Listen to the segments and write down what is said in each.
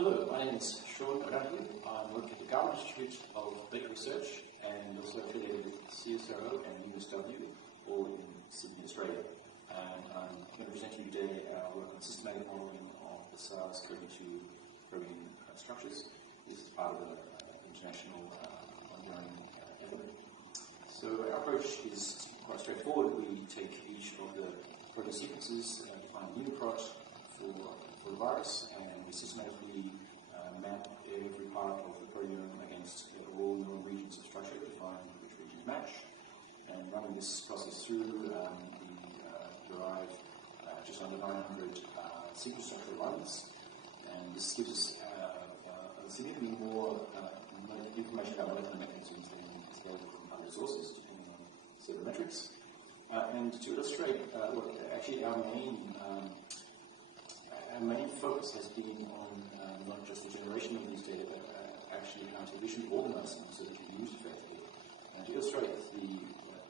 Hello, my name is Sean O'Donoghue. I'm working at the Garment Institute of Basic Research and also affiliated with CSIRO and USW, all in Sydney, Australia. And I'm going to present to you today our work on systematic modelling of the SARS-CoV-2 protein structures. This is part of an international ongoing effort. So our approach is quite straightforward. We take each of the protein sequences, define a uniprot for the virus, and we systematically map every part of the proteome against all known regions of structure to find which regions match. And running this process through, we derive just under 900 sequence structure lines, and this gives us significantly more information about molecular mechanisms than is available from other sources, depending on several metrics. And to illustrate, actually our main focus has been on not just the generation of these data, but actually how to visually organize them so that you can use effectively. And to illustrate the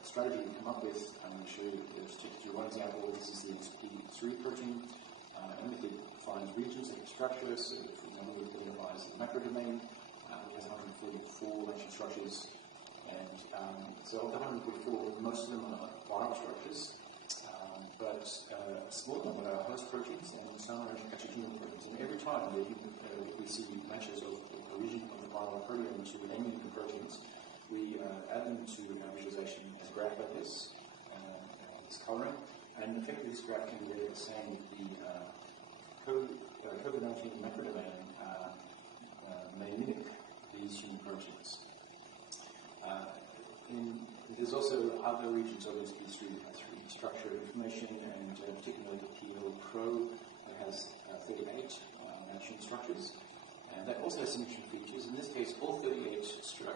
strategy we've come up with, I'm going to show you, take you through one example. This is the ISCB protein. And it defines regions of the structure, so for example, it identifies the macro domain. It has 144 matching structures, and so of the 144, most of them are viral structures. But a small number are host proteins, and some are actually human proteins. And every time that we see matches of a region of the viral proteome to any human proteins, we add them to our visualization as a graph like this, this coloring. And effectively, this graph can be the same with the COVID-19 macrodomain may mimic these human proteins. There's also other regions of ISCB3 that have structure information, and particularly the PL-Pro has 38 matching structures, and that also has some interesting features. In this case, all 38 structures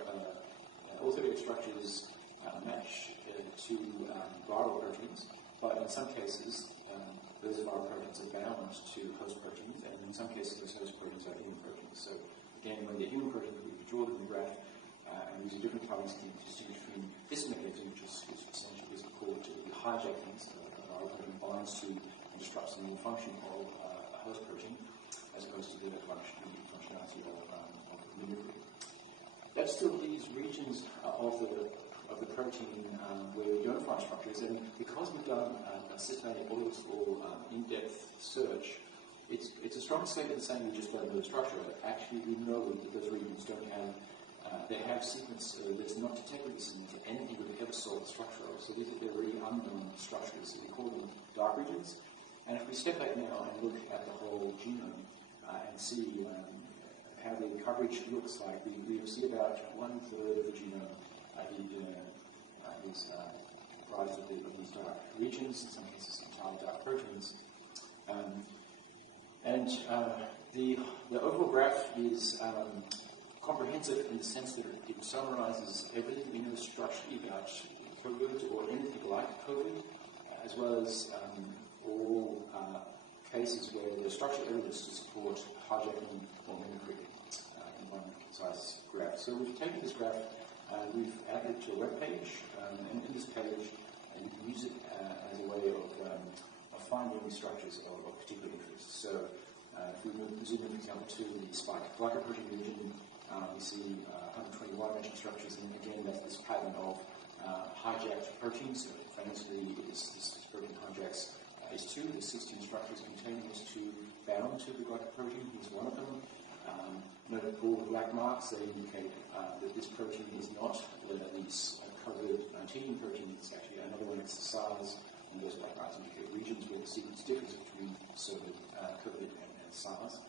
match to viral proteins, but in some cases, those viral proteins are bound to host proteins, and in some cases, those host proteins are human proteins. So again, when they're human proteins, we draw them in the graph, and use a different coloring scheme to distinguish between this mechanism, which is essentially called the hijacking. A viral protein binds to and disrupts the normal function of a host protein, as opposed to the functionality of mimicry. That still leaves regions of the protein where we don't find structures, and because we've done a systematic or in-depth search, it's a strong statement saying we just don't know the structure. Actually, we know that those regions don't have they have sequence that's not detectable sequence of anything we could ever solve the structure of. So they're really unknown structures. So we call them dark regions. And if we step back now and look at the whole genome and see how the coverage looks like, we see about 1/3 of the genome is comprised of these dark regions, in some cases entirely dark proteins. The overall graph is comprehensive in the sense that it summarizes everything we know structurally about COVID or anything like COVID, as well as all cases where there's structural evidence to support hijacking or mimicry in one concise graph. So we've taken this graph, we've added it to a web page, and in this page, you can use it as a way of finding structures of particular interest. So if we zoom in, for example, to the spike glycoprotein region, we see 121 matching structures, and again, that's this pattern of hijacked proteins. So famously, this protein hijacks ACE2. There's 16 structures containing ACE2 bound to the glycoprotein. Here's one of them. Note all the black marks that indicate that this protein is not these COVID-19 protein. It's actually another one. It's the SARS, and those black marks indicate regions where the sequence differs between COVID and SARS.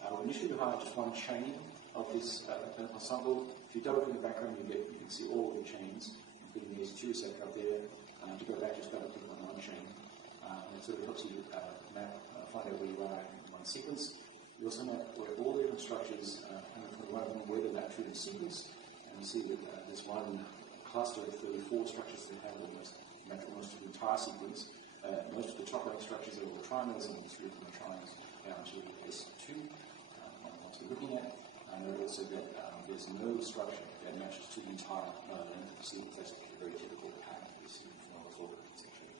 We initially have just one chain of this clinical sample. If you double click in the background, you can see all of the chains, including the ACE2 receptor up there. To go back, just double click on one chain. It sort of helps you find out where you are in one sequence. You also map where all the different structures, 121 of them, whether they're truly sequenced. And you see that there's one cluster of 34 structures that have almost of the entire sequence. Most of the top rank structures are all trimers, and three of them are trimers down to ACE2. What we're looking at. Note also that there's no structure that matches to the entire length of the sequence. That's a very typical pattern we see from all the organisms, actually.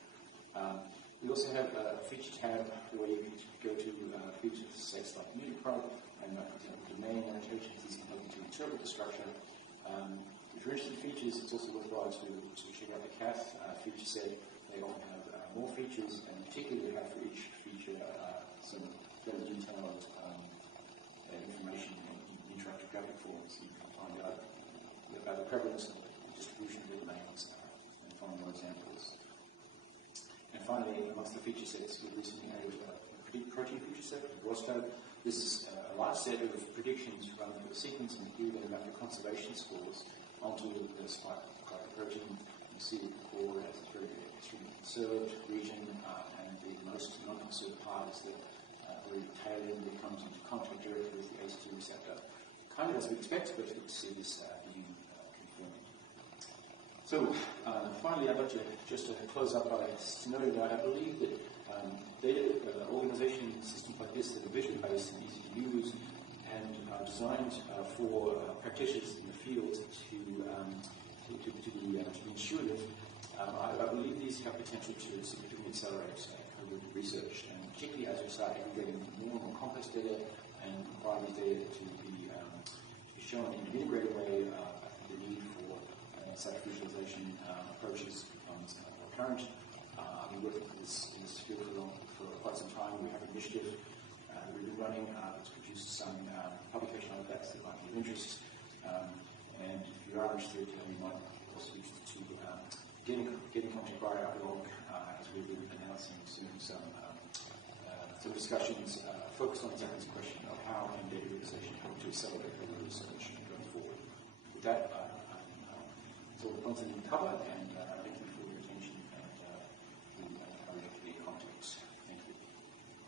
We also have a feature tab where you can go to features sex like uniprot and interpret the structure. If you're interested in features, it's also worthwhile to check out the CAF feature set. They often have more features, and particularly they have for each feature some fairly detailed information in interactive graphic forms. You can find out about the prevalence and distribution of names and find more examples. And finally, amongst the feature sets, we recently added a predict protein feature set, ROSCO. This is a large set of predictions run for the sequence and include them after conservation scores onto the spike protein. You see the core as a very extremely conserved region, and the most non-conserved part is the very tail end that comes into contact directly with the ACE2 receptor. Kind of as we expect, but good to see this being confirmed. So finally, I'd like to just close up by noting that I believe that data organization systems like this that are visually based and easy to use and designed for practitioners in the field to be intuitive, I believe these have potential to significantly accelerate COVID research, and particularly as we start aggregating more and more complex data and require these data to be shown in an integrated way. I think the need for such visualization approaches becomes more apparent. I've been working in this field for quite some time. We have an initiative that we've been running that's produced some publication artifacts that might be of interest. And if you are interested, you might also be interested to get in contact via our blog, as we've been announcing soon some discussions focused on exactly this question of how can data visualization help to accelerate the research going forward. With that, that's all the points I need to cover, and